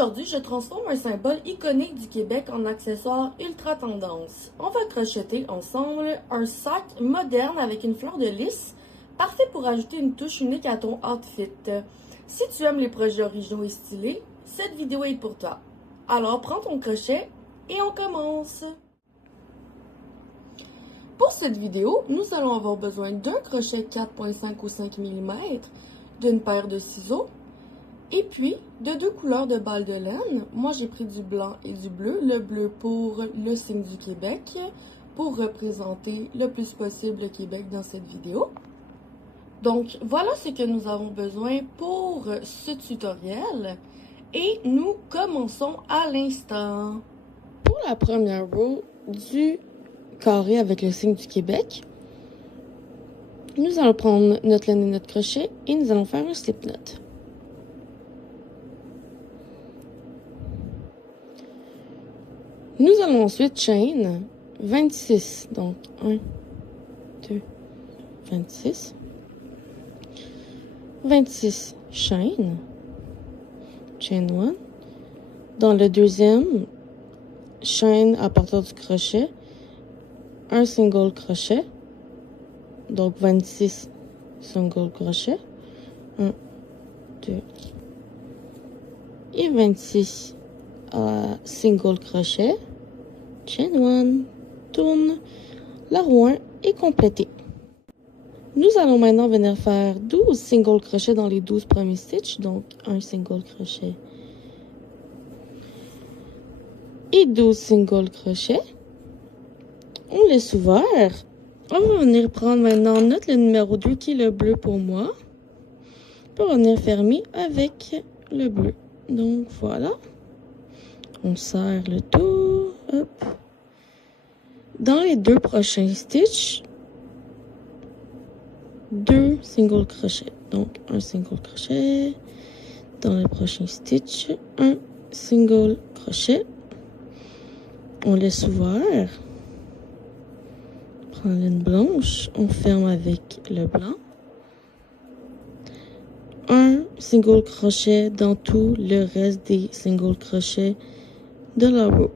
Aujourd'hui, je transforme un symbole iconique du Québec en accessoire ultra tendance. On va crocheter ensemble un sac moderne avec une fleur de lys, parfait pour ajouter une touche unique à ton outfit. Si tu aimes les projets originaux et stylés, cette vidéo est pour toi. Alors prends ton crochet et on commence! Pour cette vidéo, nous allons avoir besoin d'un crochet 4.5 ou 5 mm, d'une paire de ciseaux, et puis de deux couleurs de balles de laine. Moi, j'ai pris du blanc et du bleu. Le bleu pour le signe du Québec, pour représenter le plus possible le Québec dans cette vidéo. Donc, voilà ce que nous avons besoin pour ce tutoriel. Et nous commençons à l'instant. Pour la première row du carré avec le signe du Québec, nous allons prendre notre laine et notre crochet et nous allons faire un slip knot. Nous allons ensuite chain 26, donc 1, 2, 26, 26 chain 1, dans le deuxième, chain à partir du crochet, un single crochet, donc 26 single crochet, 1, 2, et 26 single crochet, chain 1, tourne, la roue 1 est complétée. Nous allons maintenant venir faire 12 single crochets dans les 12 premiers stitches, donc un single crochet et 12 single crochets. On laisse ouvert. On va venir prendre maintenant le numéro 2 qui est le bleu pour moi, pour venir fermer avec le bleu. Donc voilà. On serre le tout. Hop. Dans les deux prochains stitches, 2 single crochets. Donc un single crochet. Dans le prochain stitch, un single crochet. On laisse ouvert. On prend la laine blanche. On ferme avec le blanc. Un single crochet dans tout le reste des single crochets de la row.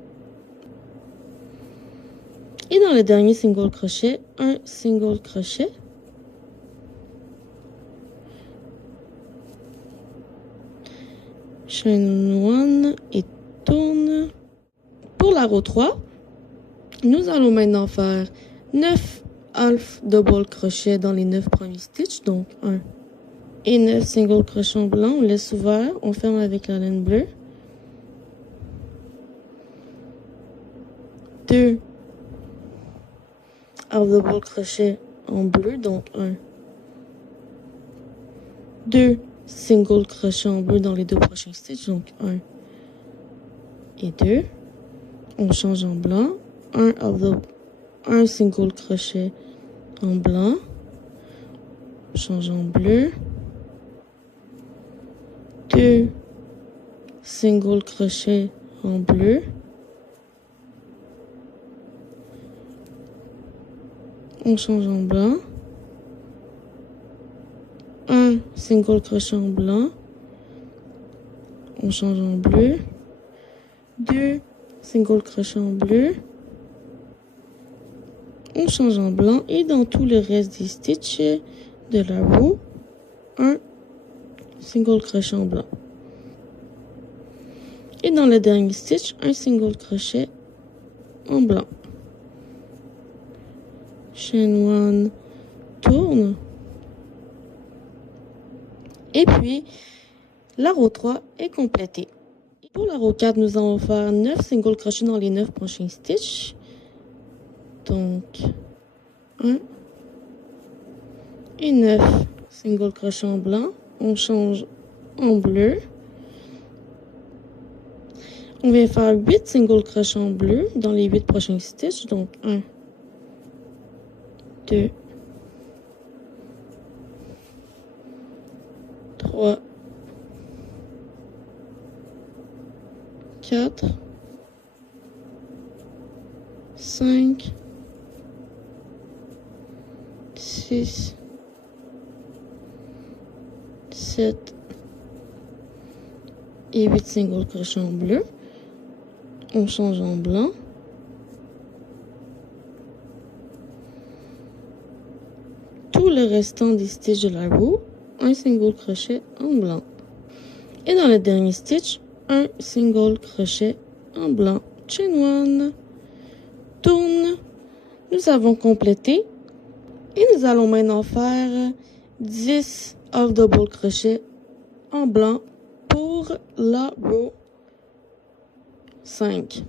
Et dans le dernier single crochet, un single crochet. Chain 1 et tourne. Pour la row 3, nous allons maintenant faire 9 half double crochets dans les 9 premiers stitches, donc 1 et 9 single crochets en blanc. On laisse ouvert, on ferme avec la laine bleue. 2 half double crochet en bleu, donc 1, 2 single crochet en bleu dans les deux prochains stitches, donc 1 et 2. On change en blanc, un single crochet en blanc, on change en bleu, 2 single crochet en bleu, on change en blanc, un single crochet en blanc, on change en bleu, 2 single crochet en bleu, on change en blanc et dans tout le reste des stitches de la roue, un single crochet en blanc. Et dans le dernier stitch, un single crochet en blanc. Chain 1, tourne. Et puis, la row 3 est complétée. Pour la row 4, nous allons faire 9 single crochets dans les 9 prochains stitches. Donc, 1 et 9 single crochets en blanc. On change en bleu. On vient faire 8 single crochets en bleu dans les 8 prochains stitches. Donc, 1, 2, 3, 4, 5, 6, 7, et 8 single crochets en bleu. On change en blanc. Tout le restant des stitches de la roue, un single crochet en blanc. Et dans le dernier stitch, un single crochet en blanc. Chain 1. Tourne. Nous avons complété. Et nous allons maintenant faire 10 half double crochet en blanc pour la row 5.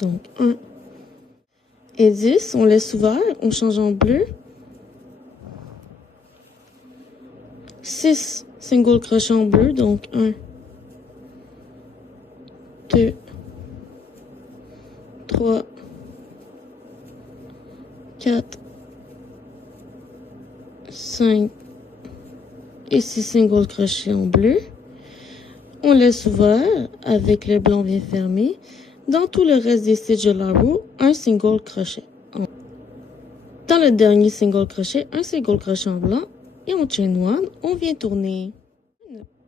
Donc 1 et 10, on laisse ouvert, on change en bleu. 6 single crochet en bleu, donc 1, 2, 3, 4, 5 et 6 single crochets en bleu. On laisse ouvert avec le blanc bien fermé. Dans tout le reste des stitches de la roue, un single crochet. Dans le dernier single crochet, un single crochet en blanc. Et en chain 1, on vient tourner.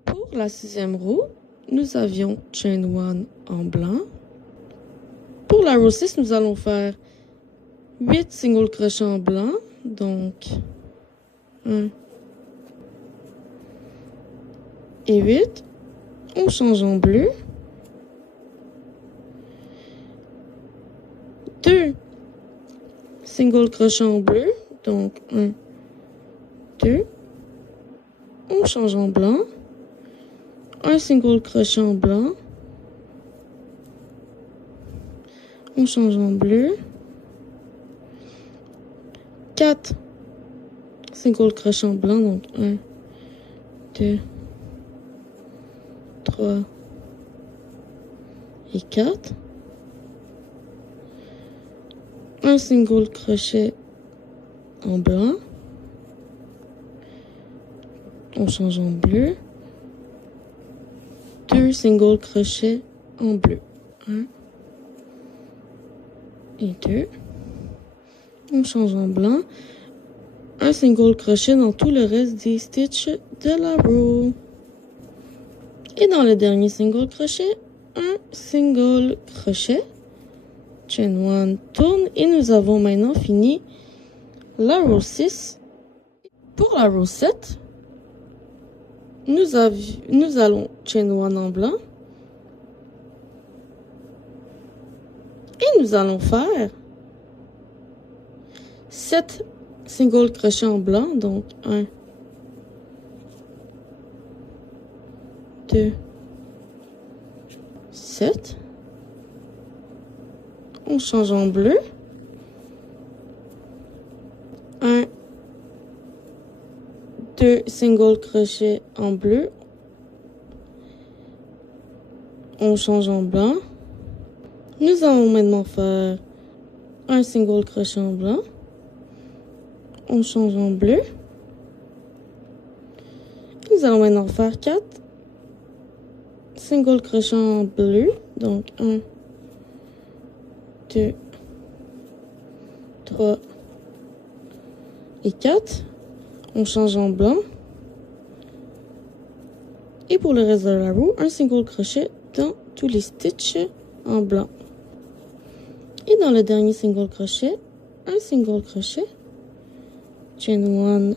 Pour la 6e roue, nous avions chain 1 en blanc. Pour la row 6, nous allons faire 8 single crochets en blanc. Donc, 1 et 8. On change en bleu. 2 single crochet en bleu. Donc, 1, 2. On change en blanc. Un single crochet en blanc. On change en bleu. 4 single crochet en blanc. Donc, 1, 2, 3 et 4. Un single crochet en blanc. On change en bleu. 2 single crochets en bleu. 1 et 2. On change en blanc. Un single crochet dans tout le reste des stitches de la row. Et dans le dernier single crochet, un single crochet. Chain 1 tourne et nous avons maintenant fini la row 6. Pour la row 7, nous allons chain 1 en blanc. Et nous allons faire 7 single crochets en blanc. Donc 1, 2, 7. On change en bleu. 1, 2 single crochets en bleu. On change en blanc. Nous allons maintenant faire un single crochet en blanc. On change en bleu. Nous allons maintenant faire 4 single crochet en bleu. Donc 1, 2, 3 et 4. On change en blanc. Et pour le reste de la roue, un single crochet dans tous les stitches en blanc. Et dans le dernier single crochet, un single crochet. Chain 1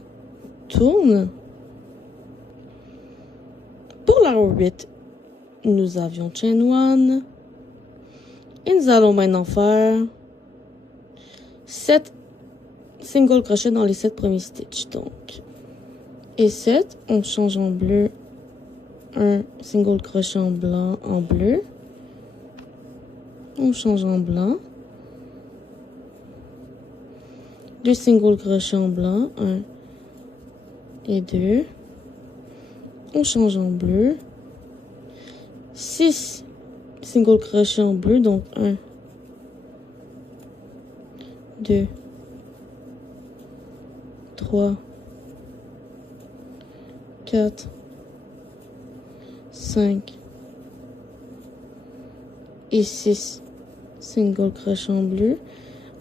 tourne. Pour la row 8, nous avions chain 1. Et nous allons maintenant faire 7 single crochet dans les 7 premiers stitches. Donc, et 7, on change en bleu. Un single crochet en blanc, en bleu. On change en blanc. 2 single crochets en blanc, 1 et 2. On change en bleu. 6 single crochets en bleu, donc 1, 2, 3, 4, 5 et 6 single crochet en bleu.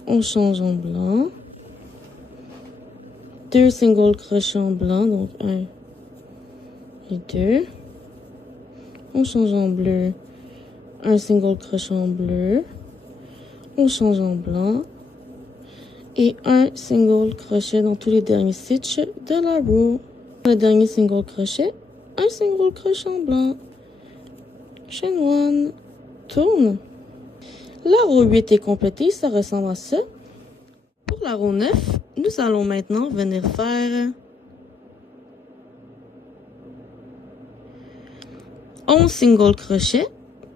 On change en blanc. 2 single crochets en blanc, donc 1, et 2. On change en bleu. Un single crochet en bleu. On change en blanc. Et un single crochet dans tous les derniers stitches de la roue. Le dernier single crochet, un single crochet en blanc. Chain 1. Tourne. La roue 8 est complétée, ça ressemble à ça. Pour la roue 9, nous allons maintenant venir faire 11 single crochets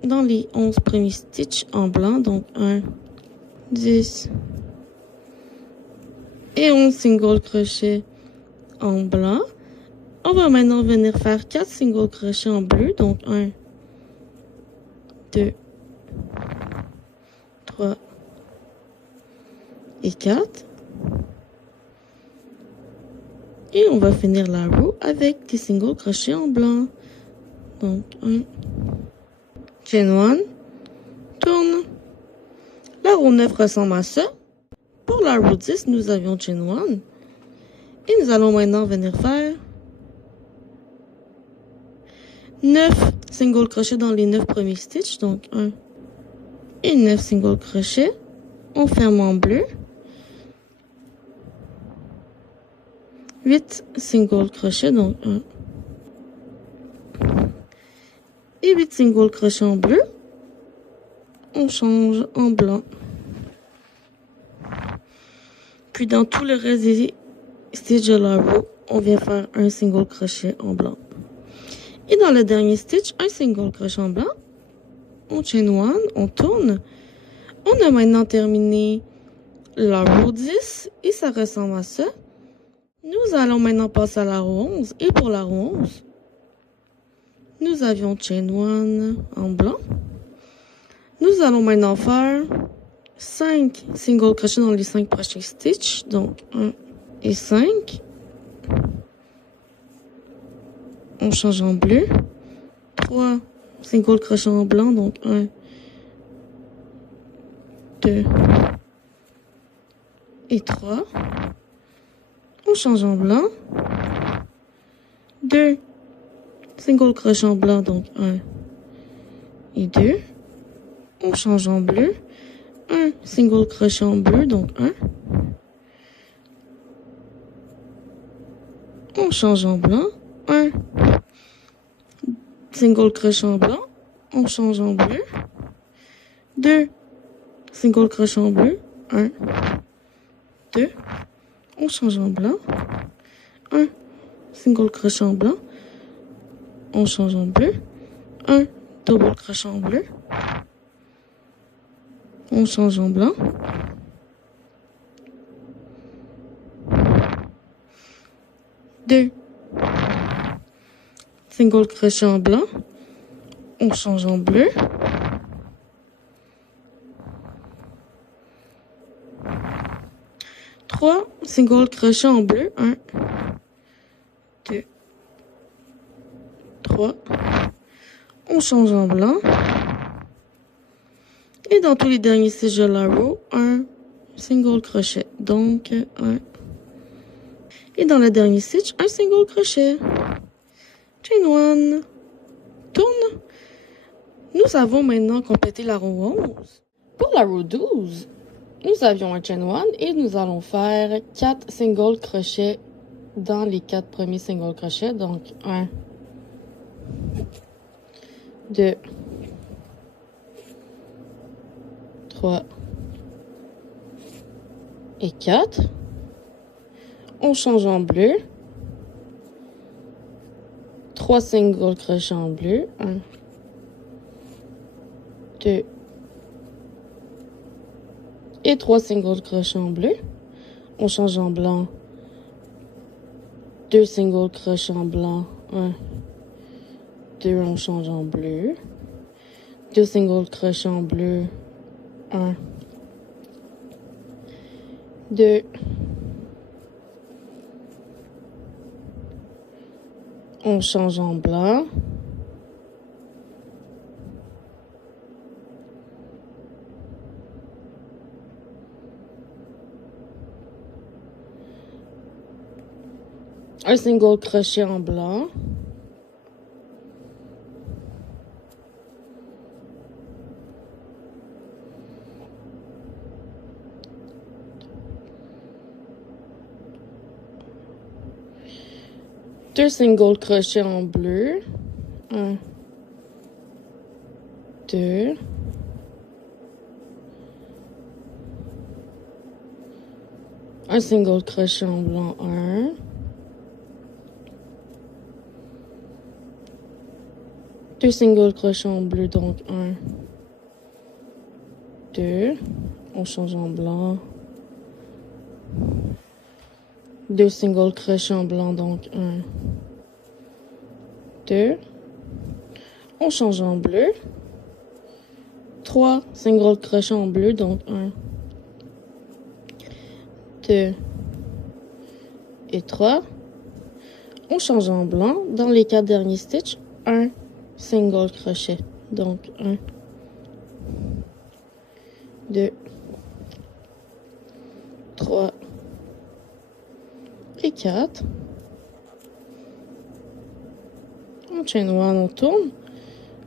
dans les 11 premiers stitches en blanc. Donc 1, 10 et 11 single crochets en blanc. On va maintenant venir faire 4 single crochets en bleu. Donc 1, 2, 3 et 4. Et on va finir la roue avec des single crochets en blanc. Donc 1, chain 1, tourne. La roue 9 ressemble à ça. Pour la roue 10, nous avions chain 1. Et nous allons maintenant venir faire 9 single crochets dans les 9 premiers stitches. Donc 1 et 9 single crochets. On ferme en bleu. 8 single crochets, donc 1 et 8 single crochets en bleu. On change en blanc. Puis dans tout le reste des stitches de la roue, on vient faire un single crochet en blanc. Et dans le dernier stitch, un single crochet en blanc. On chain 1, on tourne. On a maintenant terminé la roue 10 et ça ressemble à ça. Nous allons maintenant passer à la roue 11. Et pour la roue 11, nous avions chain 1 en blanc. Nous allons maintenant faire 5 single crochets dans les 5 prochains stitches. Donc 1 et 5. On change en bleu. 3 single crochets en blanc. Donc 1, 2 et 3. On change en blanc. 2 single crochet en blanc, donc 1 et 2. On change en bleu. Un single crochet en bleu, donc 1. On change en blanc. Un single crochet en blanc. On change en bleu. 2 single crochet en bleu. 1, 2. On change en blanc. Un single crochet en blanc. On change en bleu. Un double crochet en bleu. On change en blanc. 2 single crochet en blanc. On change en bleu. 3 single crochet en bleu. 1, 2, 3. On change en blanc. Et dans tous les derniers stitches de la roue, un single crochet. Donc, 1. Et dans le dernier stitch, un single crochet. Chain 1. Tourne. Nous avons maintenant complété la roue 11. Pour la roue 12, nous avions un chain 1 et nous allons faire 4 single crochets dans les 4 premiers single crochets. Donc, 1, 2, 3 et 4. On change en bleu. 3 single crochets en bleu. 1, 2 et 3 single crochets en bleu. On change en blanc. 2 single crochets en blanc. 1, 2, on change en bleu. 2 single crochets en bleu. 1, 2, on change en blanc. Un single crochet en blanc. 2 single crochets en bleu. 1, 2, 1 single crochet en blanc, 1, 2 single crochets en bleu, donc 1, 2, on change en blanc, 2 single crochets en blanc, donc 1, 2, on change en bleu, 3 single crochets en bleu, donc 1, 2 et 3. On change en blanc. Dans les 4 derniers stitches, 1 single crochet. Donc 1, 2, 3 et 4. On chain one, on tourne.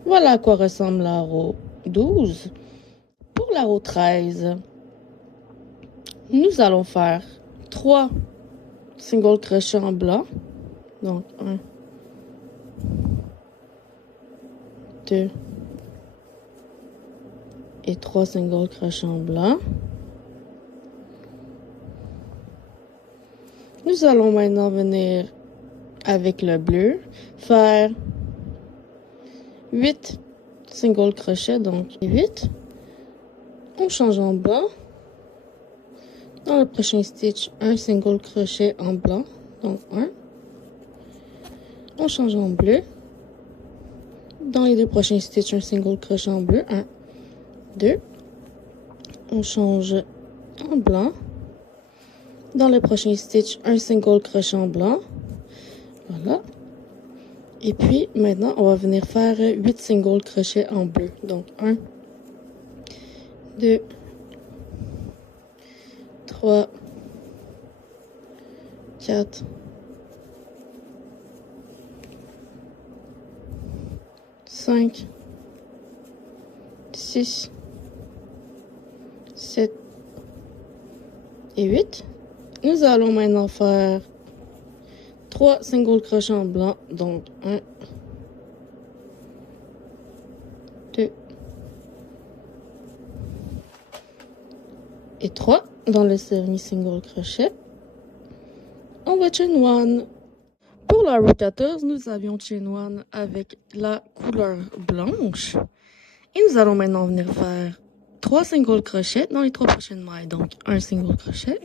Voilà à quoi ressemble la row 12. Pour la row 13, nous allons faire 3 single crochets en blanc. Donc 1, 2 et 3 single crochets en blanc. Nous allons maintenant venir avec le bleu, faire 8 single crochets, donc 8. On change en blanc. Dans le prochain stitch, un single crochet en blanc, donc 1. On change en bleu. Dans les 2 prochains stitches, un single crochet en bleu, 1, 2. On change en blanc. Dans le prochain stitch, un single crochet en blanc. Voilà. Et puis, maintenant, on va venir faire 8 single crochets en bleu. Donc, 1, 2, 3, 4, 5, 6, 7 et 8. Nous allons maintenant faire 3 single crochets en blanc, donc 1, 2 et 3 dans le semi single crochet. On va chain one. Pour la row 14, nous avions chain one avec la couleur blanche. Et nous allons maintenant venir faire 3 single crochets dans les 3 prochaines mailles. Donc, un single crochet,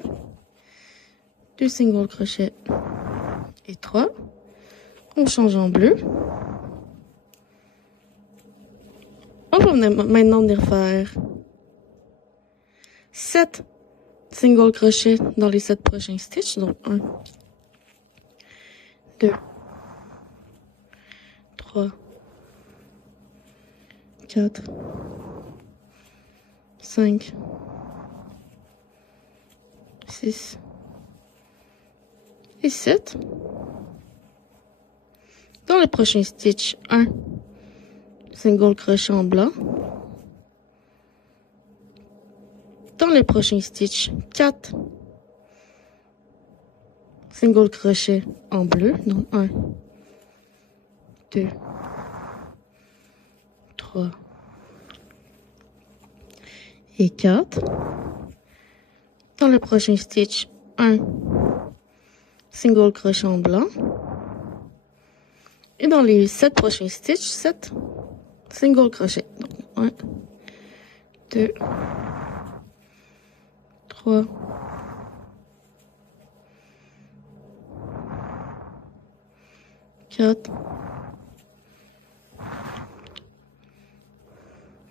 2 single crochets et 3. On change en bleu. On va maintenant venir faire 7 single crochets dans les 7 prochains stitches. Donc, 1, 2, 3, 4, 5, 6 et 7. Dans le prochain stitch, 1 single crochet en blanc. Dans le prochain stitch, 4 single crochet en bleu. Donc 1, 2, 3 et 4. Dans le prochain stitch, 1 single crochet en blanc. Et dans les 7 prochains stitches, 7 single crochet. Donc 1, 2, 3, 4,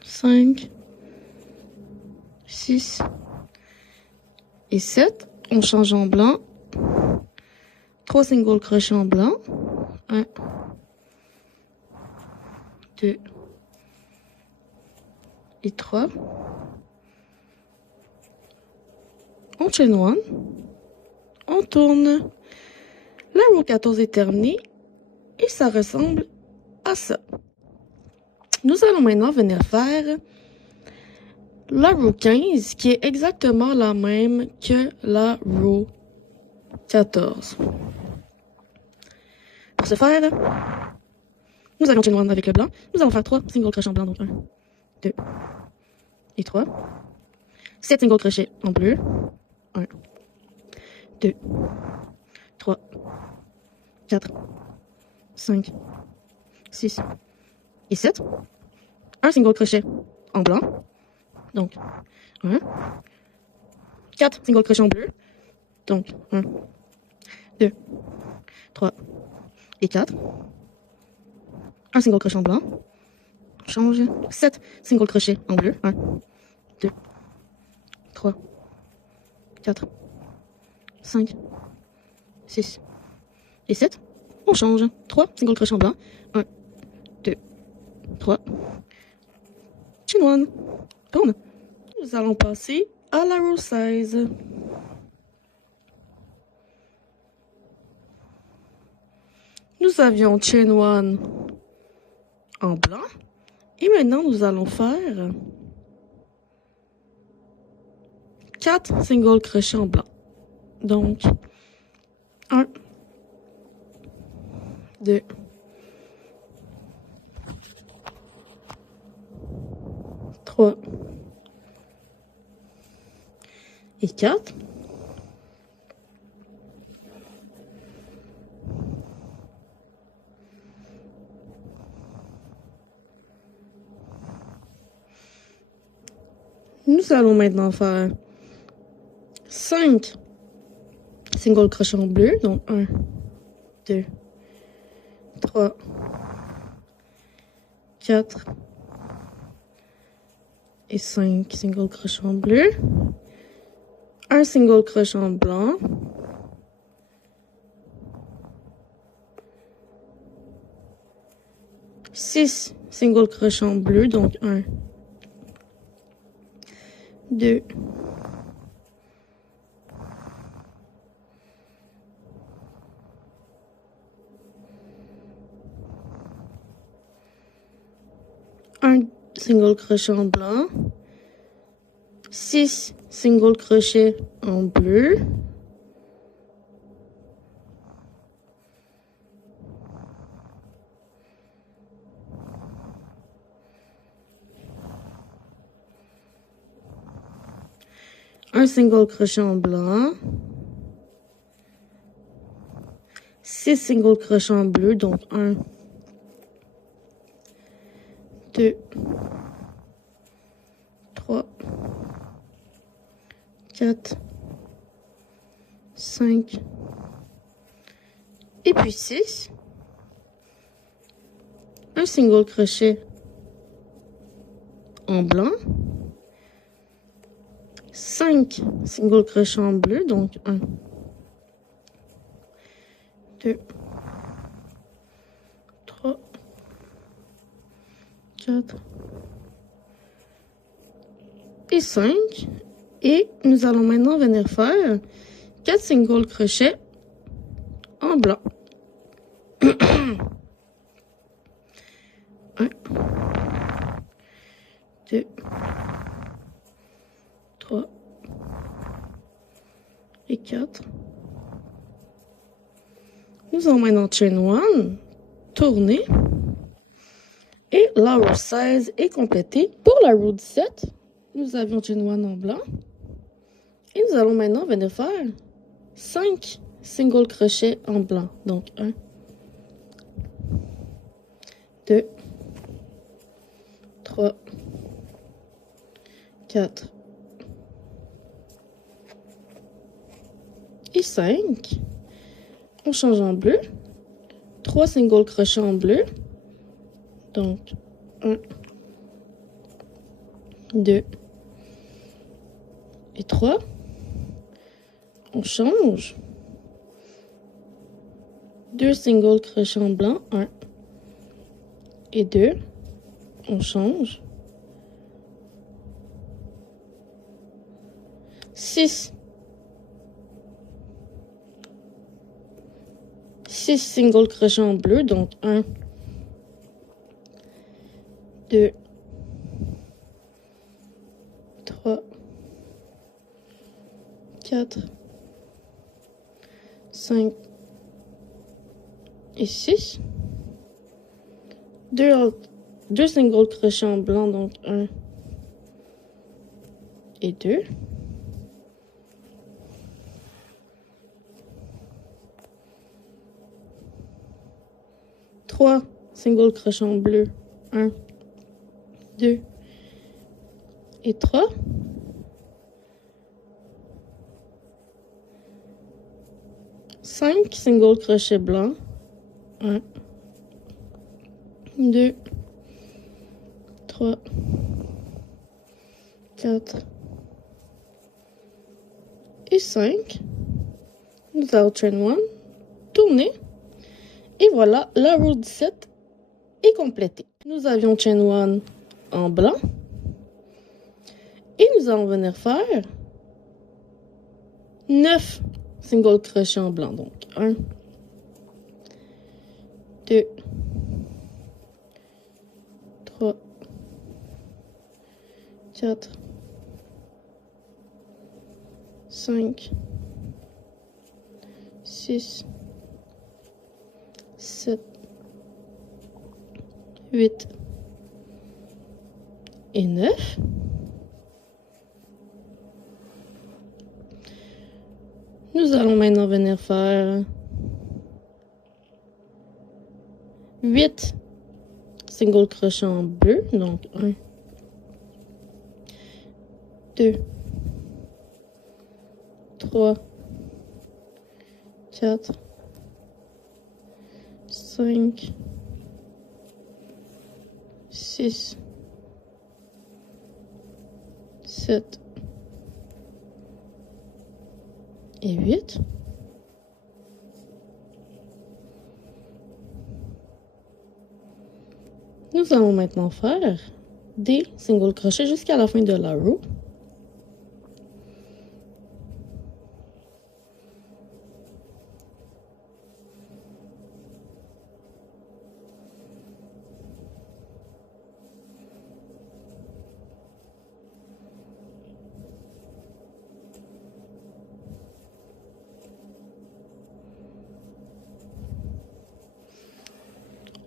5, 6 et 7. On change en blanc. 3 single crochets en blanc. 1, 2 et 3. On chain one. On tourne. La row 14 est terminée. Et ça ressemble à ça. Nous allons maintenant venir faire la row 15 qui est exactement la même que la row 14. Pour ce faire, nous avons chain one avec le blanc. Nous allons faire 3 single crochets en blanc. Donc 1, 2 et 3. 7 single crochets en bleu. 1, 2, 3, 4, 5, 6 et 7. Un single crochet en blanc. Donc 1. 4 single crochets en bleu. Donc 1, 2, 3 et 4. Un single crochet en blanc. Change. 7 single crochets en bleu. 1, 2, 3, 4, 5, 6 et 7. On change. 3 single crochets en blanc. 1, 2, 3. Chain one. Tourne. Nous allons passer à la roll size. Nous avions chain one en blanc. Et maintenant, nous allons faire 4 single crochets en blanc. Donc, 1, 2, 3 et 4. Nous allons maintenant faire 5 single crochets en bleu. Donc 1, 2, 3, 4 et 5 single crochets en bleu. Un single crochet en blanc. Six single crochets en bleu. Donc 1, 2, 1 single crochet en blanc, 6 single crochets en bleu, un single crochet en blanc, 6 single crochets en bleu, donc 1, 2, 3, 4, 5, et puis 6. Un single crochet en blanc. 5 single crochets en bleu, donc 1, 2, 3, 4 et 5. Et nous allons maintenant venir faire 4 single crochets en blanc. 1, 2, 3 et 4. Nous allons maintenant chain one, tourner. Et la row 16 est complétée. Pour la row 17, nous avions chain one en blanc. Et nous allons maintenant venir faire 5 single crochets en blanc. Donc 1, 2, 3, 4 et 5. On change en bleu. 3 single crochets en bleu. Donc 1, 2 et 3. On change. 2 single crochets en blanc. 1 et 2. On change. 6 single crochets en bleu, donc 1, 2, 3, 4, 5 et 6. Deux single crochets en blanc, donc 1 et 2. Trois single crochets en bleu, 1, 2 et 3. Cinq single crochets blancs, 1, 2, 3, 4 et 5. Nous allons chain 1, tourner. Et voilà, la row 17 est complétée. Nous avions chain 1 en blanc. Et nous allons venir faire 9 single crochets en blanc. Donc 1, 2, 3, 4, 5, 6, 7, 8 et 9. Nous allons maintenant venir faire 8 single crochets en bleu. Donc 1, 2, 3, 4, 5, 6, 7 et 8. Nous allons maintenant faire des single crochets jusqu'à la fin de la row.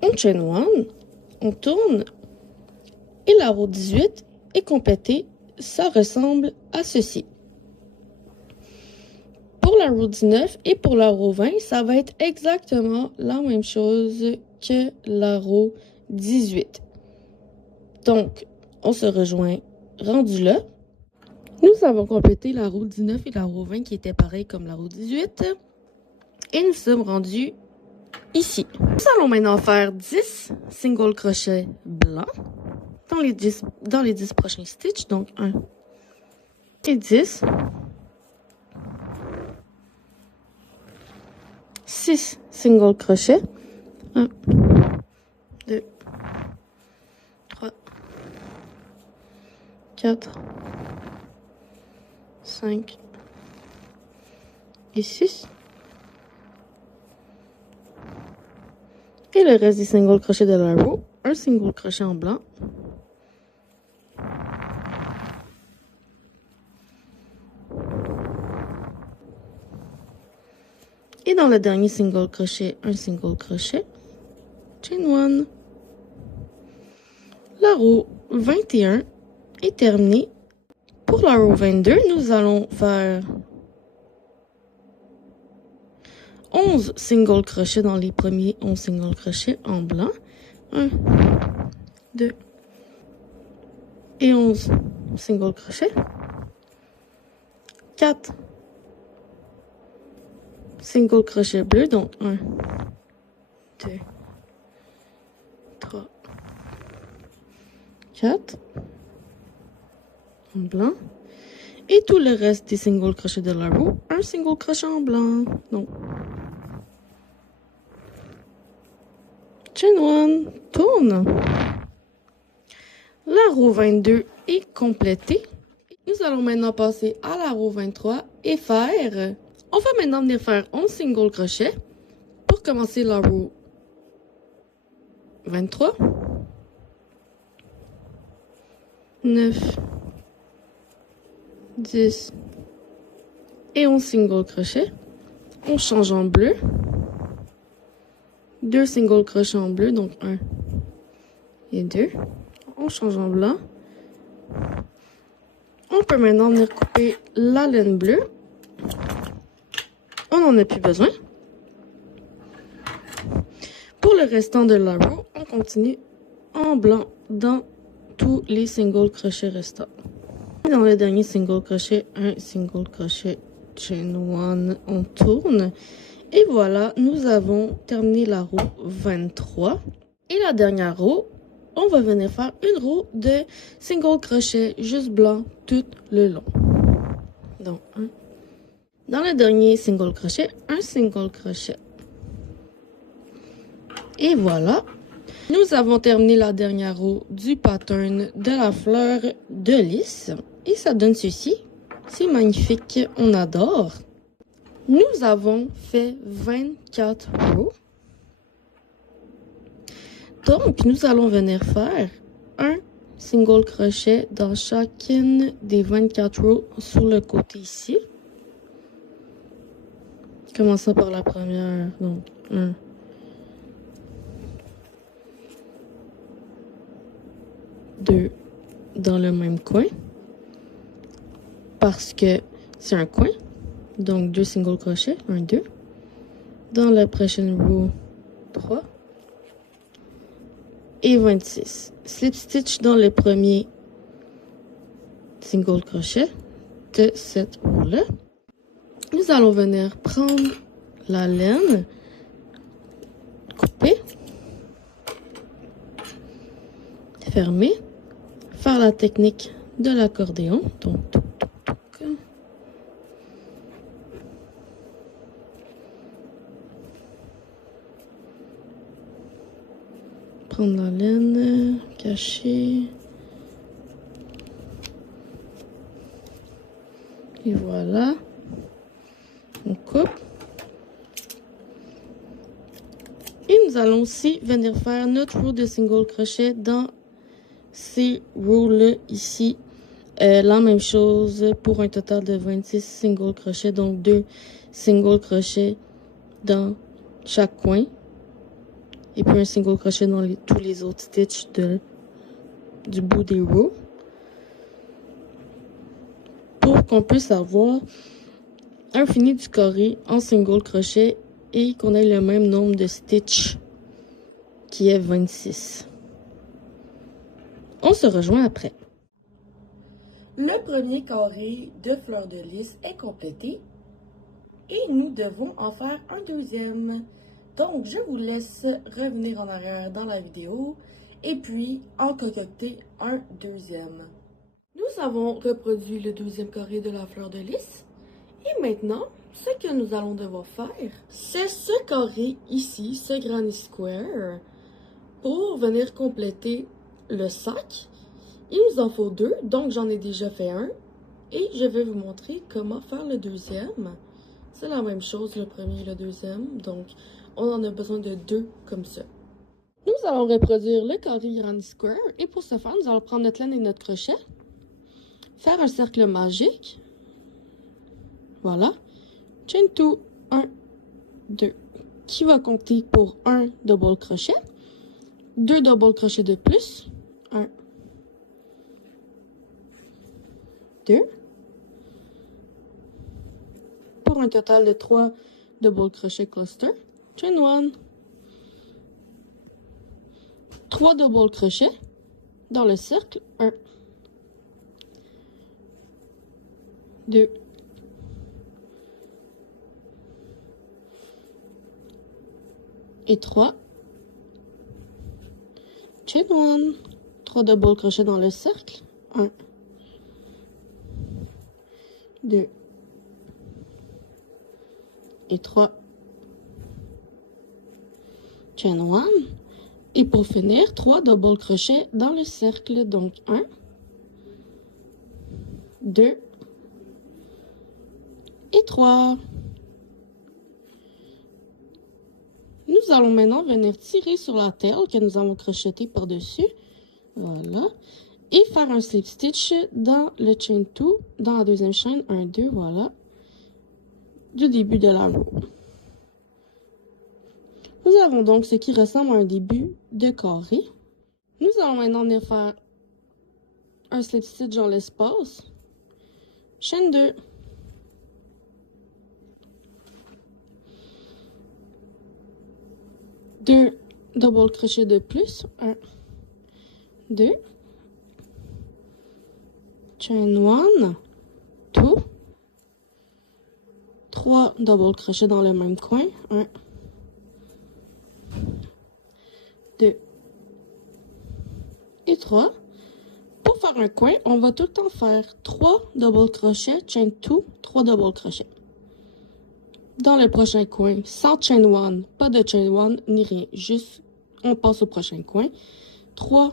On chain 1, on tourne et la row 18 est complétée. Ça ressemble à ceci. Pour la row 19 et pour la row 20, ça va être exactement la même chose que la row 18. Donc, on se rejoint rendu là. Nous avons complété la row 19 et la row 20 qui étaient pareilles comme la row 18. Et nous sommes rendus ici. Nous allons maintenant faire 10 single crochets blancs dans les 10 prochains stitches. Donc 1 et 10. 6 single crochets. 1, 2, 3, 4, 5 et 6. Et le reste des single crochets de la row, un single crochet en blanc. Et dans le dernier single crochet, un single crochet. Chain 1. La row 21 est terminée. Pour la row 22, nous allons faire 11 single crochets dans les premiers 11 single crochets en blanc. 1, 2 et 11 single crochets. 4 single crochet bleu, donc 1, 2, 3, 4 en blanc. Et tout le reste des single crochets de la row, un single crochet en blanc. Donc, chain 1, tourne. La row 22 est complétée. Nous allons maintenant passer à la row 23 et faire... On va maintenant venir faire 11 single crochets pour commencer la row 23. 9, 10 et 11 single crochets. On change en bleu. 2 single crochets en bleu, donc 1 et 2. On change en blanc. On peut maintenant venir couper la laine bleue. On n'en a plus besoin. Pour le restant de la roue, on continue en blanc dans tous les single crochets restants. Dans le dernier single crochet, un single crochet chain one, on tourne. Et voilà, nous avons terminé la roue 23. Et la dernière roue, on va venir faire une roue de single crochet juste blanc tout le long. Donc, dans le dernier single crochet, un single crochet. Et voilà, nous avons terminé la dernière roue du pattern de la fleur de lys. Et ça donne ceci. C'est magnifique, on adore. Nous avons fait 24 rows. Donc, nous allons venir faire un single crochet dans chacune des 24 rows sur le côté ici. Commençons par la première. Donc, 1. 2 dans le même coin. Parce que c'est un coin. Donc, 2 single crochets. 1, 2. Dans la prochaine row, 3. Et 26. Slip stitch dans le premier single crochet de cette roue-là. Nous allons venir prendre la laine, couper, fermer, faire la technique de l'accordéon. Donc, prendre la laine, cacher. Et voilà. On coupe. Et nous allons aussi venir faire notre roue de single crochet dans ces rows-là ici. La même chose pour un total de 26 single crochets. Donc 2 single crochets dans chaque coin. Et puis un single crochet dans tous les autres stitches du bout des rows. Pour qu'on puisse avoir un fini du carré en single crochet et qu'on ait le même nombre de stitches qui est 26. On se rejoint après. Le premier carré de fleur de lys est complété et nous devons en faire un deuxième. Donc, je vous laisse revenir en arrière dans la vidéo et puis en concocter un deuxième. Nous avons reproduit le deuxième carré de la fleur de lys. Et maintenant, ce que nous allons devoir faire, c'est ce carré ici, ce granny square, pour venir compléter le sac. Il nous en faut 2, donc j'en ai déjà fait un. Et je vais vous montrer comment faire le deuxième. C'est la même chose, le premier et le deuxième. Donc, on en a besoin de 2 comme ça. Nous allons reproduire le carré granny square. Et pour ce faire, nous allons prendre notre laine et notre crochet. Faire un cercle magique. Voilà. Chain 2, 1, 2. Qui va compter pour un double crochet. 2 double crochets de plus. 1, 2. Pour un total de 3 double crochet cluster. Chain 1. 3 double crochets dans le cercle. 1, 2. Et 3. Chain 1. 3 double crochets dans le cercle. 1, 2. Et 3. Chain 1. Et pour finir, 3 double crochets dans le cercle. Donc 1, 2 et 3. Nous allons maintenant venir tirer sur la taille que nous avons crochetée par-dessus. Voilà. Et faire un slip stitch dans le chain 2, dans la deuxième chaîne. 1, 2, voilà. Du début de la roue. Nous avons donc ce qui ressemble à un début de carré. Nous allons maintenant venir faire un slip stitch dans l'espace. Chaîne 2. 2 double crochet de plus. 1, 2. Chain 1, 2. 3 double crochet dans le même coin. 1, 2 et 3. Pour faire un coin, on va tout le temps faire 3 double crochets, chain 2, 3 double crochets. Dans le prochain coin, sans chain 1, pas de chain 1 ni rien, juste on passe au prochain coin. 3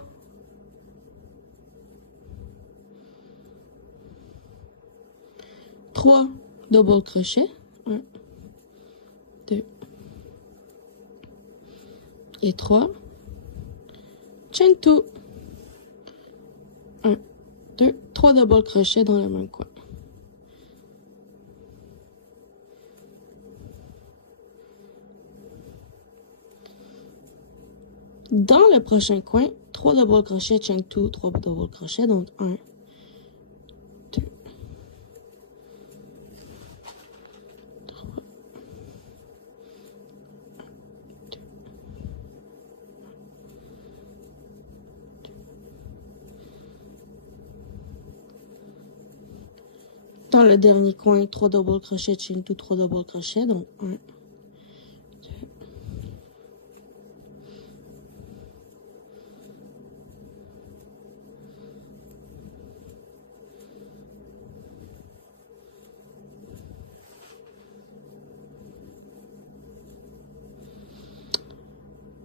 double crochets. 1, 2 et 3. Chain 2. 1, 2, 3 double crochets dans le même coin. Dans le prochain coin, 3 double crochets, chain 2, 3 double crochets, donc 1, 2, 3, 2, dans le dernier coin, 3 double crochets, chain 2, 3 double crochets, donc 1, 2,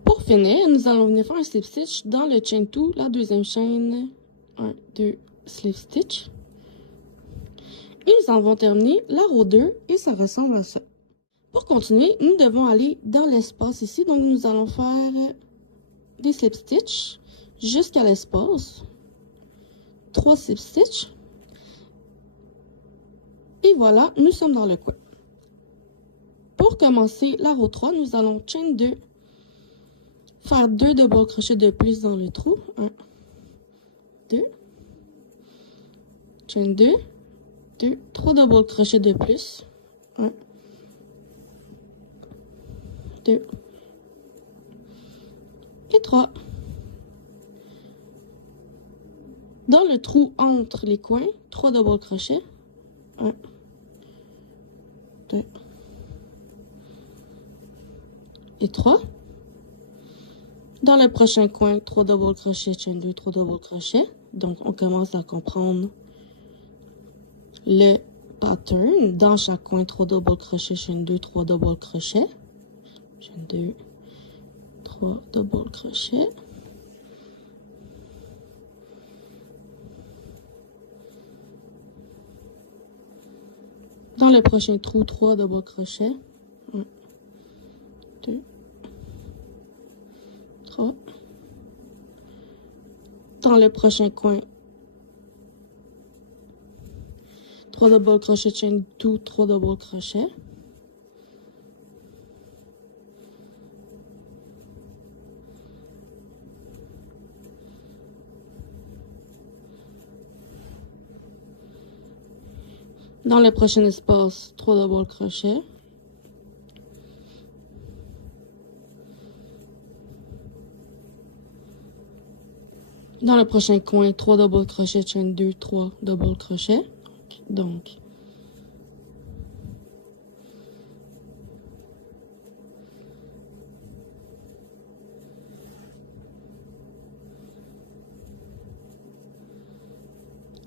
Pour finir, nous allons venir faire un slip stitch dans le chain 2, la deuxième chaîne. 1, 2, slip stitch. Et nous allons terminer la row 2 et ça ressemble à ça. Pour continuer, nous devons aller dans l'espace ici. Donc, nous allons faire des slip stitch jusqu'à l'espace. 3 slip stitch. Et voilà, nous sommes dans le coin. Pour commencer la row 3, nous allons chain 2. Faire 2 double crochets de plus dans le trou. 1, 2. Chain 2. 2, 3 double crochets de plus. 1, 2 et 3. Dans le trou entre les coins, 3 double crochets. 1, 2 et 3. Dans le prochain coin, 3 double crochets, chain 2, 3 double crochets. Donc, on commence à comprendre le pattern. Dans chaque coin, 3 double crochets, chain 2, 3 double crochets. Chain 2, 3 double crochets. Dans le prochain trou, 3 double crochets. 1, 2, 3. Dans le prochain coin, 3 double crochets, chain 2, 3 double crochets. Dans le prochain espace, 3 double crochets. Dans le prochain coin, 3 double crochets, chain 2, 3 double crochets. Donc,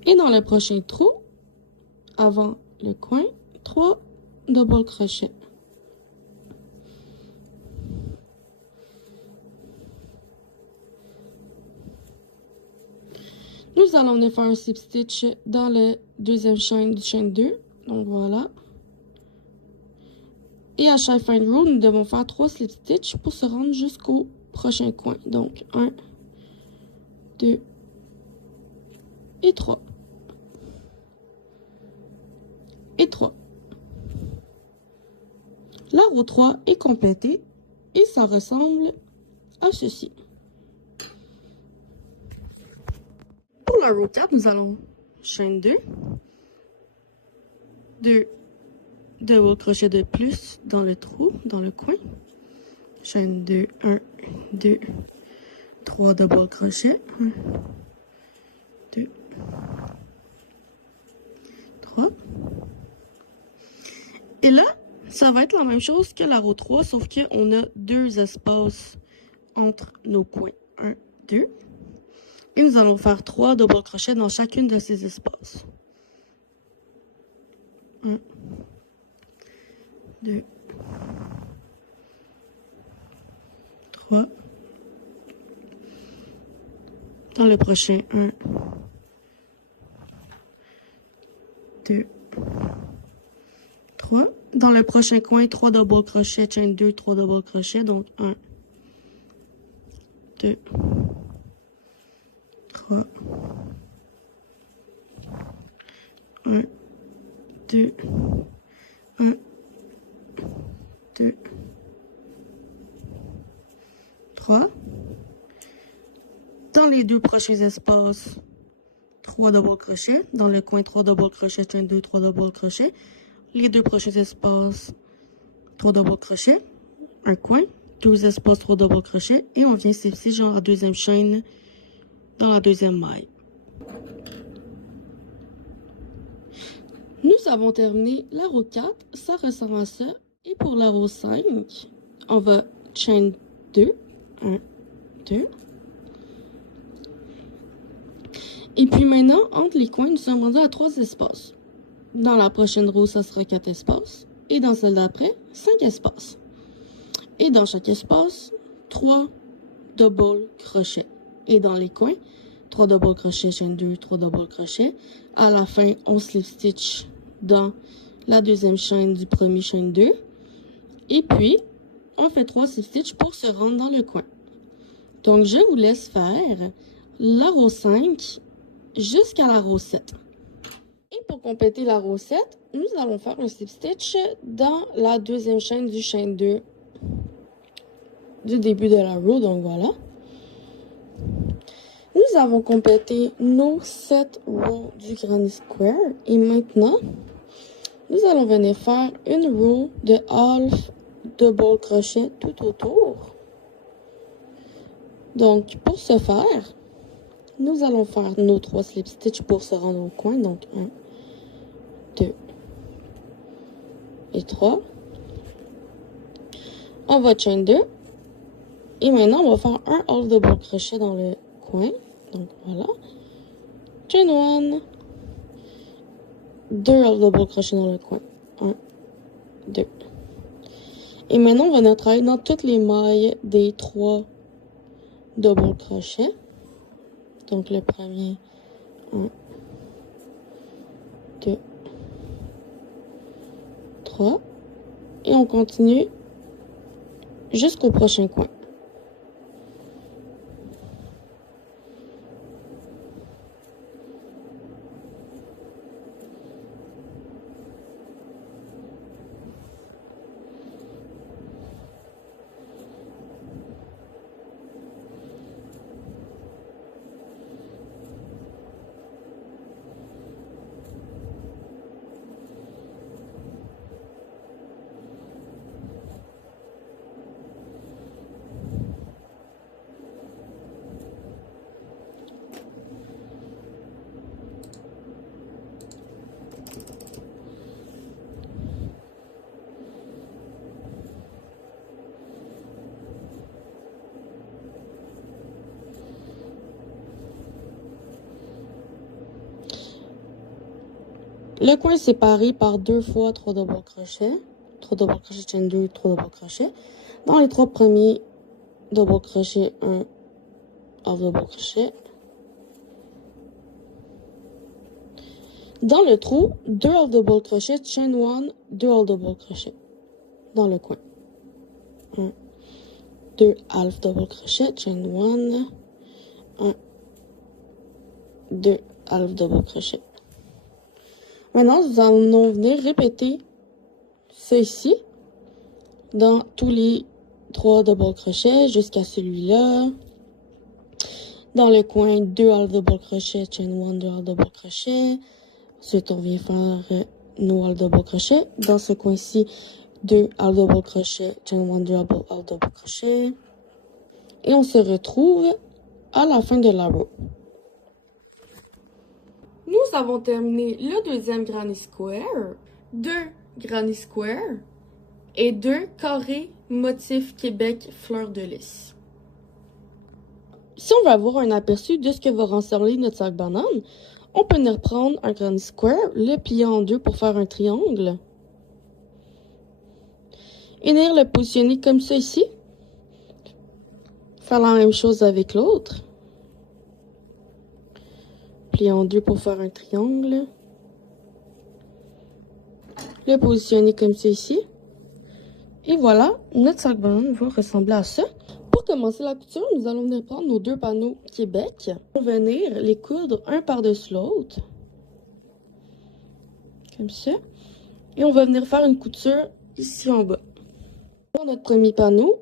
et dans le prochain trou, avant le coin, 3 double crochets. Nous allons venir faire un slip stitch dans la deuxième chaîne du chaîne 2. Donc voilà. Et à chaque fin de row, nous devons faire 3 slip stitch pour se rendre jusqu'au prochain coin. Donc 1, 2 et 3. Et 3. La row 3 est complétée. Et ça ressemble à ceci. Pour la row 4, nous allons chaîne 2, 2 double crochet de plus dans le trou, dans le coin, chaîne 2, 1, 2, 3 double crochet, 1, 2, 3. Et là, ça va être la même chose que la row 3, sauf qu'on a 2 espaces entre nos coins. 1, 2. Et nous allons faire 3 double crochets dans chacune de ces espaces. 1, 2, 3. Dans le prochain, 1, 2, 3. Dans le prochain coin, 3 double crochets, chaîne 2, 3 double crochets, donc 1, 2, 3, 1, 2, 1, 2, 3. Dans les deux prochains espaces, 3 double crochets. Dans le coin, 3 double crochets, chaîne 2, 3 double crochets. Les deux prochains espaces, 3 double crochets. Un coin, 2 espaces, 3 double crochets. Et on vient ici, genre la deuxième chaîne, dans la deuxième maille. Nous avons terminé la row 4, ça ressemble à ça. Et pour la row 5, on va chaîne 2, 1, 2. Et puis maintenant, entre les coins, nous sommes rendus à 3 espaces. Dans la prochaine row, ça sera 4 espaces. Et dans celle d'après, 5 espaces. Et dans chaque espace, 3 double crochets. Et dans les coins, 3 double crochets, chaîne 2, 3 double crochets. À la fin, on slip stitch dans la deuxième chaîne du premier chaîne 2. Et puis, on fait 3 slip stitch pour se rendre dans le coin. Donc, je vous laisse faire la row 5 jusqu'à la row 7. Et pour compléter la row 7, nous allons faire un slip stitch dans la deuxième chaîne du chaîne 2 du début de la row. Donc, voilà. Nous avons complété nos 7 rows du granny square. Et maintenant, nous allons venir faire une row de half double crochet tout autour. Donc, pour ce faire, nous allons faire nos 3 slip stitch pour se rendre au coin. Donc, 1, 2 et 3. On va chain 2. Et maintenant, on va faire un half double crochet dans le coin. Donc, voilà. Chain 1. 2 half double crochet dans le coin. 1, 2. Et maintenant, on va venir travailler dans toutes les mailles des 3 double crochets. Donc, le premier, 1, 2, 3. Et on continue jusqu'au prochain coin. Le coin est séparé par 2 fois 3 double crochets. 3 double crochets, chaîne 2, 3 double crochets. Dans les 3 premiers double crochets, 1 half double crochet. Dans le trou, 2 half double crochet, chain 1, 2 half double crochet. Dans le coin. 1, 2 half double crochet, chain 1, 1, 2 half double crochet. Maintenant, nous allons venir répéter ceci dans tous les 3 double crochets jusqu'à celui-là. Dans le coin, 2 half double crochet, chain 1, 2 half double crochet. Ensuite, on vient faire nos half double crochet. Dans ce coin-ci, 2 half double crochet, chain 1, 2 half double crochet. Et on se retrouve à la fin de la row. Nous avons terminé le deuxième granny square, 2 granny square et 2 carrés motif Québec fleur de lys. Si on veut avoir un aperçu de ce que va ressembler notre sac banane, on peut venir prendre un granny square, le plier en deux pour faire un triangle. Et venir le positionner comme ça ici. Faire la même chose avec l'autre. Plier en deux pour faire un triangle. Le positionner comme ça ici. Et voilà, notre sac banane va ressembler à ça. Pour commencer la couture, nous allons venir prendre nos 2 panneaux Québec. On va venir les coudre un par-dessus l'autre. Comme ça. Et on va venir faire une couture ici en bas. Pour notre premier panneau,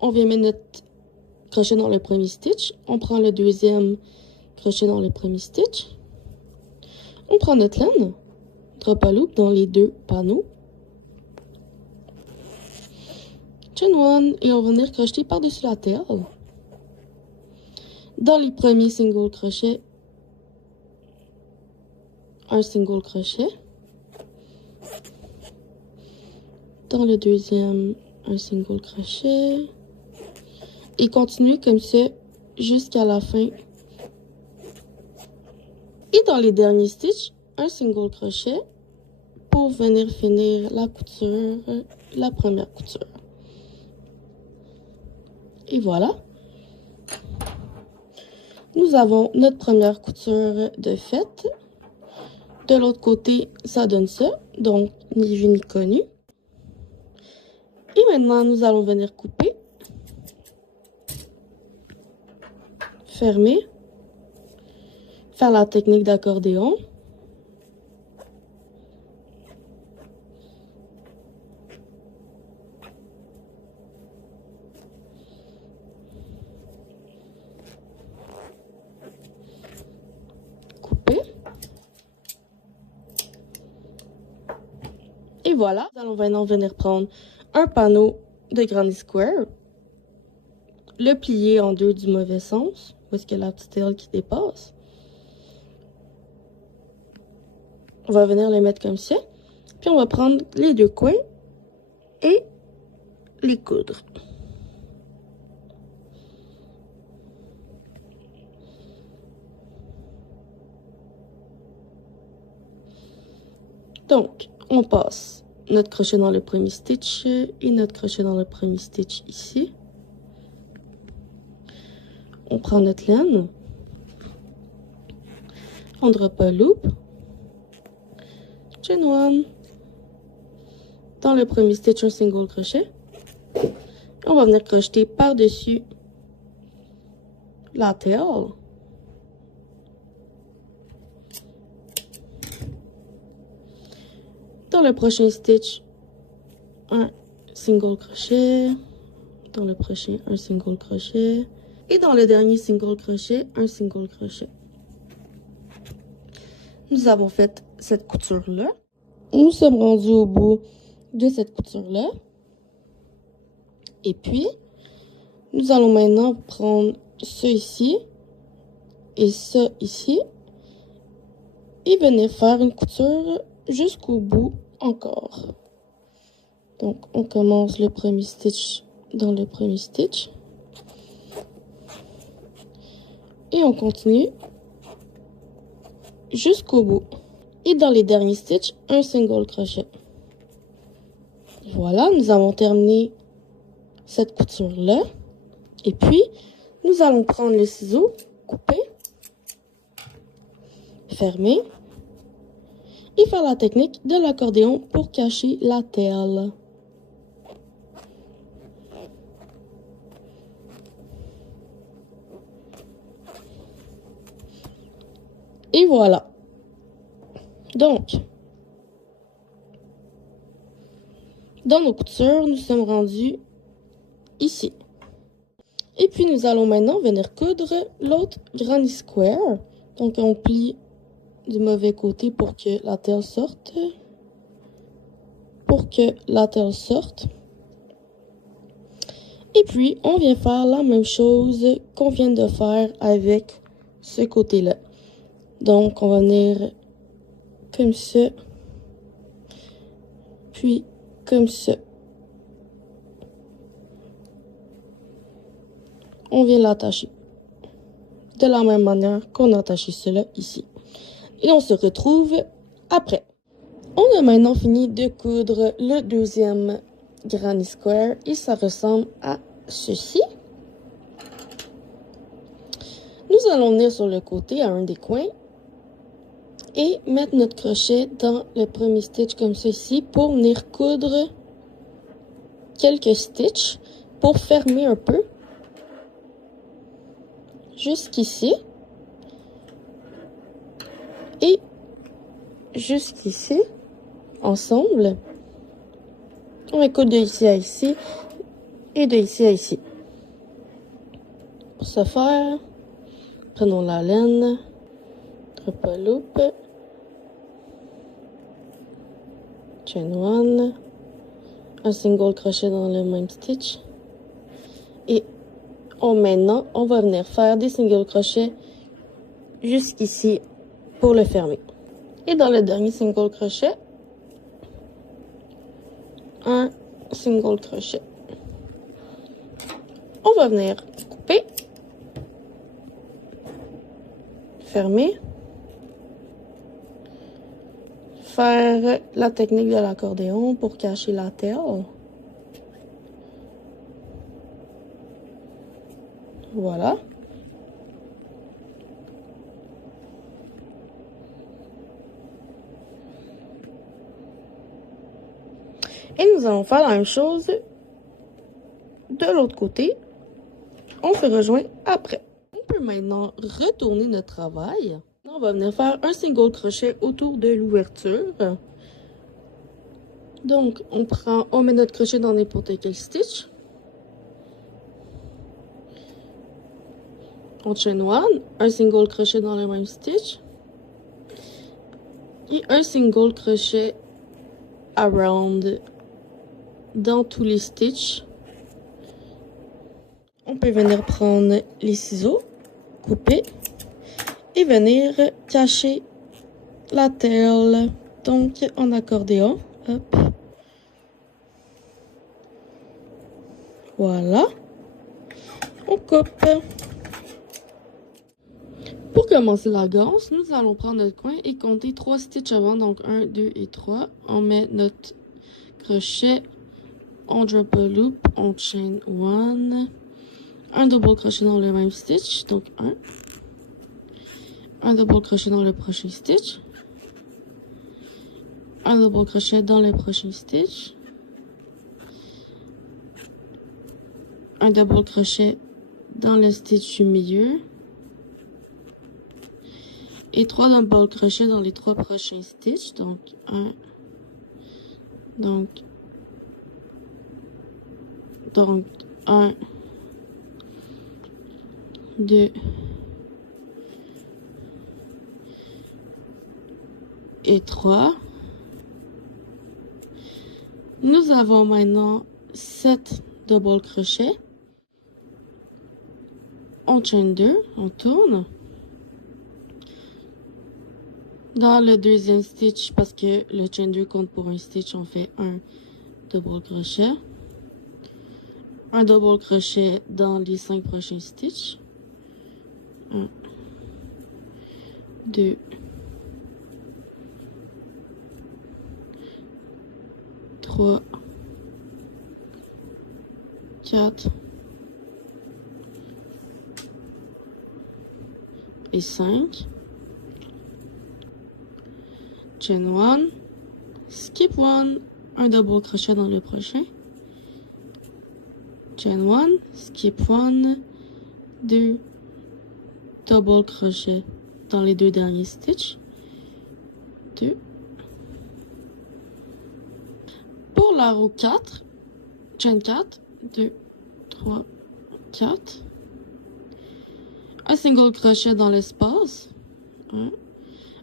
on vient mettre notre crochet dans le premier stitch. On prend le deuxième crochet dans le premier stitch. On prend notre laine, drop a loop dans les 2 panneaux. Chain 1 et on va venir crocheter par-dessus la taille. Dans les premiers single crochet, un single crochet. Dans le deuxième, un single crochet. Et continuer comme ça jusqu'à la fin. Et dans les derniers stitches, un single crochet pour venir finir la couture, la première couture. Et voilà. Nous avons notre première couture de faite. De l'autre côté, ça donne ça. Donc, ni vu ni connu. Et maintenant, nous allons venir couper. Fermer. Faire la technique d'accordéon. Et voilà, nous allons maintenant venir prendre un panneau de granny square, le plier en deux du mauvais sens, où est-ce qu'il y a la petite aile qui dépasse. On va venir le mettre comme ça, puis on va prendre les 2 coins et les coudre. Donc, on passe notre crochet dans le premier stitch et notre crochet dans le premier stitch ici. On prend notre laine. On drop un loop. Chain 1. Dans le premier stitch, un single crochet. On va venir crocheter par-dessus la taille. Dans le prochain stitch, un single crochet. Dans le prochain, un single crochet. Et dans le dernier single crochet, un single crochet. Nous avons fait cette couture-là. Nous sommes rendus au bout de cette couture-là. Et puis, nous allons maintenant prendre ça ici et ça ici. Et venir faire une couture jusqu'au bout encore. Donc, on commence le premier stitch dans le premier stitch. Et on continue jusqu'au bout. Et dans les derniers stitches, un single crochet. Voilà, nous avons terminé cette couture-là. Et puis, nous allons prendre le ciseau, couper, fermer et faire la technique de l'accordéon pour cacher la taille. Et voilà. Donc, dans nos coutures, nous sommes rendus ici. Et puis, nous allons maintenant venir coudre l'autre granny square. Donc, on plie du mauvais côté pour que la taille sorte. Et puis, on vient faire la même chose qu'on vient de faire avec ce côté-là. Donc, on va venir comme ça. Puis, comme ça. On vient l'attacher. De la même manière qu'on a attaché cela ici. Et on se retrouve après. On a maintenant fini de coudre le deuxième granny square et ça ressemble à ceci. Nous allons venir sur le côté à un des coins et mettre notre crochet dans le premier stitch comme ceci pour venir coudre quelques stitches pour fermer un peu jusqu'ici et jusqu'ici ensemble. On va coudre de ici à ici et de ici à ici. Pour ce faire, prenons la laine, triple loop, chain one, un single crochet dans le même stitch et maintenant on va venir faire des single crochets jusqu'ici pour le fermer. Et dans le dernier single crochet, un single crochet. On va venir couper, fermer, faire la technique de l'accordéon pour cacher la taille. Voilà. Et nous allons faire la même chose de l'autre côté. On se rejoint après. On peut maintenant retourner notre travail. On va venir faire un single crochet autour de l'ouverture. Donc, on met notre crochet dans n'importe quel stitch. On chain one, un single crochet dans le même stitch. Et un single crochet around dans tous les stitches. On peut venir prendre les ciseaux, couper et venir cacher la taille. Donc en accordéon, hop. Voilà. On coupe. Pour commencer la ganse, nous allons prendre notre coin et compter 3 stitches avant. Donc 1, 2 et 3. On met notre crochet, on drop a loop, on chain one. Un double crochet dans le même stitch, donc un double crochet dans le prochain stitch, un double crochet dans le prochain stitch, un double crochet dans le stitch du milieu et 3 double crochets dans les 3 prochains stitches, donc un 2 et 3. Nous avons maintenant 7 double crochets. On chain 2, on tourne. Dans le deuxième stitch, parce que le chain 2 compte pour un stitch, on fait un double crochet. Un double crochet dans les 5 prochains stitches. 1, 2, 3, 4 et 5. Chain one, skip one, un double crochet dans le prochain. Chain one, skip one, 2 double crochet dans les 2 derniers stitches. 2. Pour la roue 4, chain 4, 2, 3, 4. Un single crochet dans l'espace.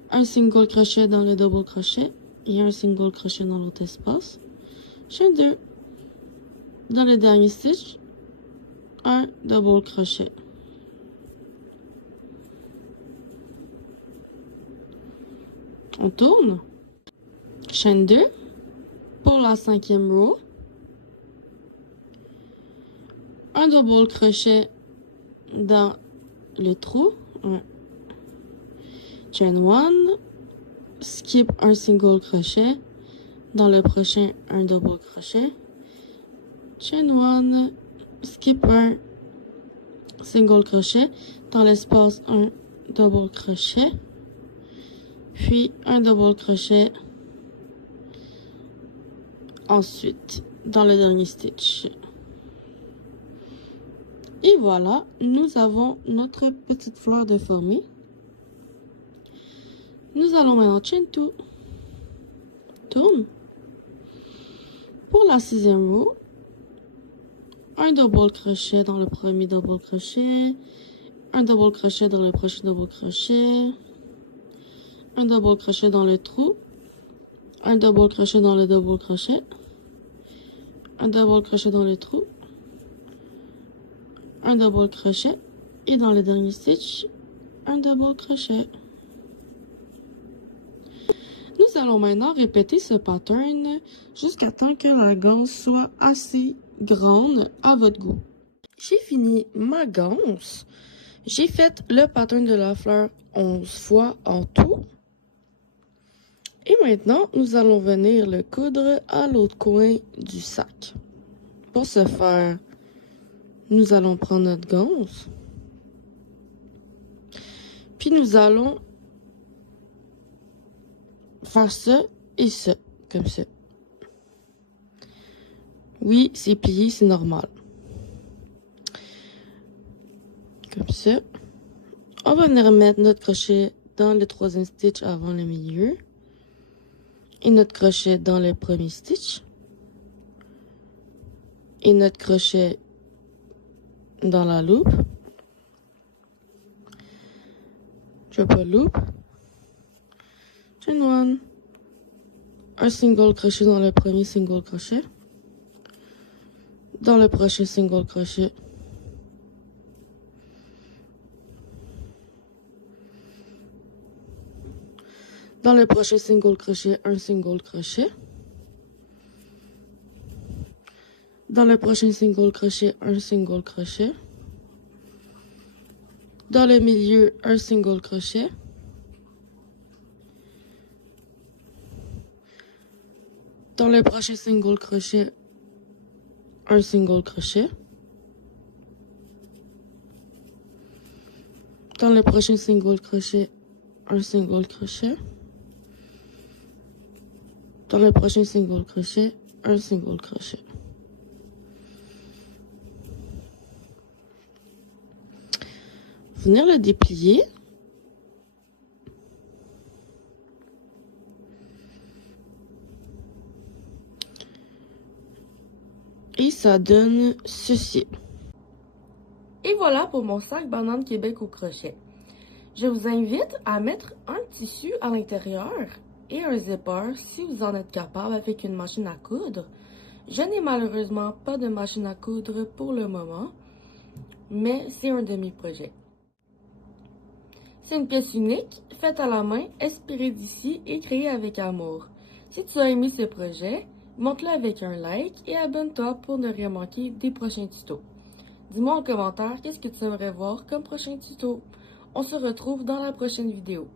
Un single crochet dans le double crochet et un single crochet dans l'autre espace. Chaîne 2. Dans le dernier stitch, un double crochet. On tourne. Chaîne 2 pour la 5e row. Un double crochet dans le trou. Chain 1. Skip un single crochet. Dans le prochain, un double crochet. Chain 1. Skip un single crochet. Dans l'espace, un double crochet. Puis un double crochet. Ensuite, dans le dernier stitch. Et voilà, nous avons notre petite fleur de formée. Nous allons maintenant chain 2. Tourne. Pour la 6e row, un double crochet dans le premier double crochet, un double crochet dans le prochain double crochet, un double crochet dans le trou, un double crochet dans le double crochet, un double crochet dans le trou, un double crochet et dans le dernier stitch, un double crochet. Nous allons maintenant répéter ce pattern jusqu'à temps que la ganse soit assez grande à votre goût. J'ai fini ma ganse. J'ai fait le pattern de la fleur 11 fois en tout. Et maintenant, nous allons venir le coudre à l'autre coin du sac. Pour ce faire, nous allons prendre notre ganse. Puis nous allons faire ça et ça, comme ça. Oui, c'est plié, c'est normal. Comme ça. On va venir mettre notre crochet dans le 3e stitch avant le milieu. Et notre crochet dans le premier stitch. Et notre crochet dans la loupe. Triple loop. Chain 1. Un single crochet dans le premier single crochet. Dans le prochain single crochet. Dans le prochain single crochet, un single crochet. Dans le prochain single crochet, un single crochet. Dans le milieu, un single crochet. Dans le prochain single crochet, un single crochet. Dans le prochain single crochet, un single crochet. Dans le prochain single crochet, un single crochet. Venir le déplier. Et ça donne ceci. Et voilà pour mon sac Banane Québec au crochet. Je vous invite à mettre un tissu à l'intérieur et un zipper si vous en êtes capable avec une machine à coudre. Je n'ai malheureusement pas de machine à coudre pour le moment, mais c'est un de mes projets. C'est une pièce unique, faite à la main, inspirée d'ici et créée avec amour. Si tu as aimé ce projet, montre-le avec un like et abonne-toi pour ne rien manquer des prochains tutos. Dis-moi en commentaire qu'est-ce que tu aimerais voir comme prochain tuto. On se retrouve dans la prochaine vidéo.